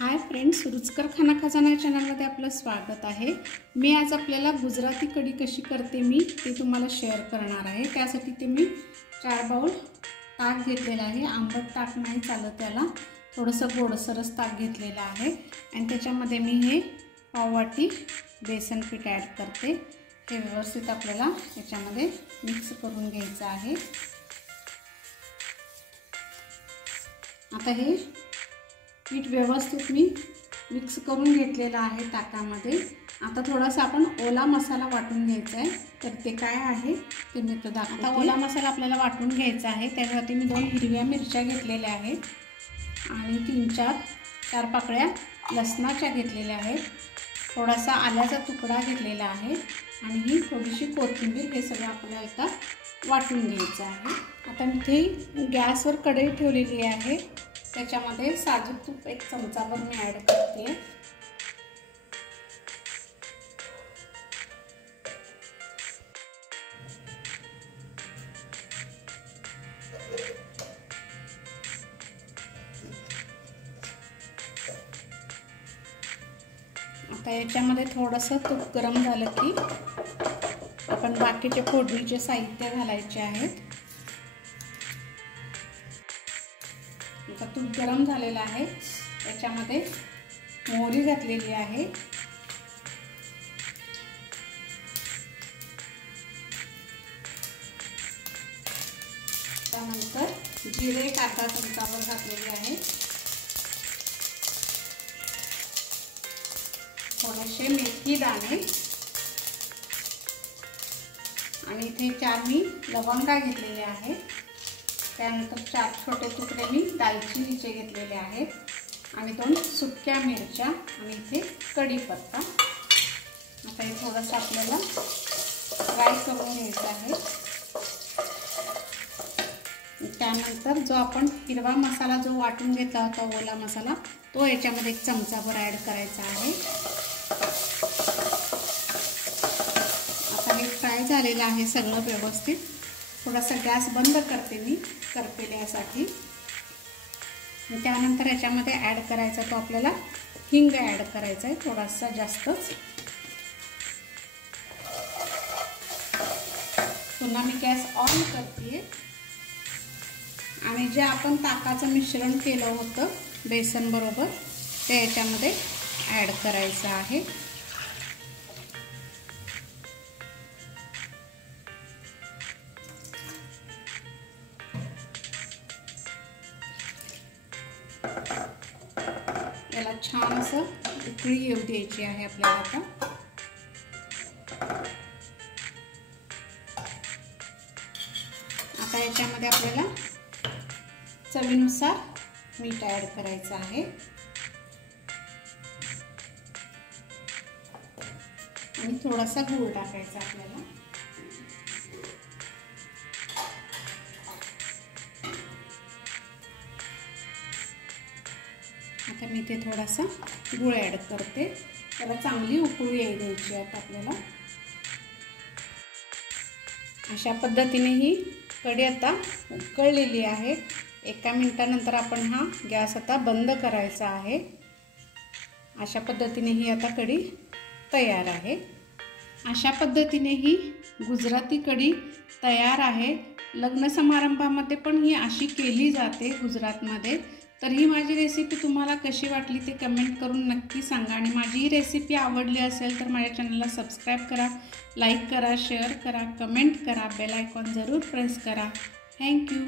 Hi friends, रुचकर खाना खजाना चॅनलमध्ये आपलं स्वागत आहे। मी आज आपल्याला गुजराती कढी कशी करते मी ते तुम्हाला शेअर करणार आहे। त्यासाठी ते मी 4 बाउल ताक घेतलेला आहे। आंबट ताक नाही चालत, त्याला थोडंसं गोडसरच ताक घेतलेलं आहे आणि त्याच्यामध्ये मी हे पाव वाटी बेसन पीठ ॲड करते। हे व्यवस्थित आपल्याला याच्यामध्ये मिक्स करून घ्यायचं आहे। आता हे पीठ व्यवस्थित मी मिक्स करून घेतलेला आहे ताकामध्ये। आता थोडासा आपण ओला मसाला वाटून घ्यायचा आहे, तर ते काय आहे ते मी तो दाखवते। आता ओला मसाला आपल्याला वाटून घ्यायचा आहे। त्यासाठी मी 2 हिरव्या मिरच्या घेतलेल्या आहेत आणि 4 पाकळ्या लसणाच्या घेतलेल्या आहेत। थोडासा आल्याचा तुकडा घेतलेला आहे आणि ही थोडीशी कोथिंबीर। हे सगळं आपल्याला आता वाटून घ्यायचं आहे। आता मी इथे गॅसवर कढई ठेवलेली आहे। त्याच्यामध्ये साजूक तूप 1 चमचाभर मी ॲड करते। आता याच्यामध्ये थोडंसं तूप गरम झालं की आपण बाकीचे फोडणीचे साहित्य घालायचे आहेत। आता तूप गरम झालेलं आहे। याच्यामध्ये मोहरी घातलेली आहे, त्यानंतर जिरे 1 अर्धा चमचाभर घातलेले आहे। थोडेसे मेथी दाणे आणि इथे 4 मी लवंगा घेतलेले आहेत। त्यानंतर 4 छोटे तुकडे मी दालचिनीचे घेतलेले आहेत आणि 2 सुक्या मिरच्या आणि इथे कढीपत्ता। आता हे थोडंसं आपल्याला फ्राय करून घ्यायचं आहे। त्यानंतर जो आपण हिरवा मसाला जो वाटून घेतला होता ओला मसाला, तो याच्यामध्ये 1 चमचाभर ॲड करायचा आहे। आता हे फ्राय झालेलं आहे सगळं व्यवस्थित। थोडासा गॅस बंद करते मी करपेल्यासाठी। त्यानंतर याच्यामध्ये ॲड करायचा तो आपल्याला हिंग ॲड करायचा आहे, थोडासा जास्तच। पुन्हा मी गॅस ऑन करते आणि जे आपण ताकाचं मिश्रण केलं होतं बेसन बरोबर ते याच्यामध्ये ॲड करायचं आहे। याला छान असं उकळी येऊ द्यायची आहे आपल्याला। आता याच्यामध्ये आपल्याला चवीनुसार मीठ ॲड करायचं आहे आणि थोडासा गूळ टाकायचा आपल्याला। आता मी इथे थोडासा गूळ ॲड करते, त्याला चांगली उकळी येऊ द्यायची आहे आपल्याला। अशा पद्धतीने ही कढी आता उकळलेली आहे। 1 मिनिटानंतर आपण हा गॅस आता बंद करायचा आहे। अशा पद्धतीने ही आता कढी तयार आहे। अशा पद्धतीने ही गुजराती कढी तयार आहे। लग्न समारंभामध्ये पण ही अशी केली जाते गुजरातमध्ये। तर ही माझी रेसिपी तुम्हाला कशी वाटली ते कमेंट करून नक्की सांगा आणि माझी ही रेसिपी आवडली असेल तर माझ्या चॅनलला सबस्क्राईब करा, लाईक करा, शेअर करा, कमेंट करा, बेल आयकॉन जरूर प्रेस करा। थँक्यू।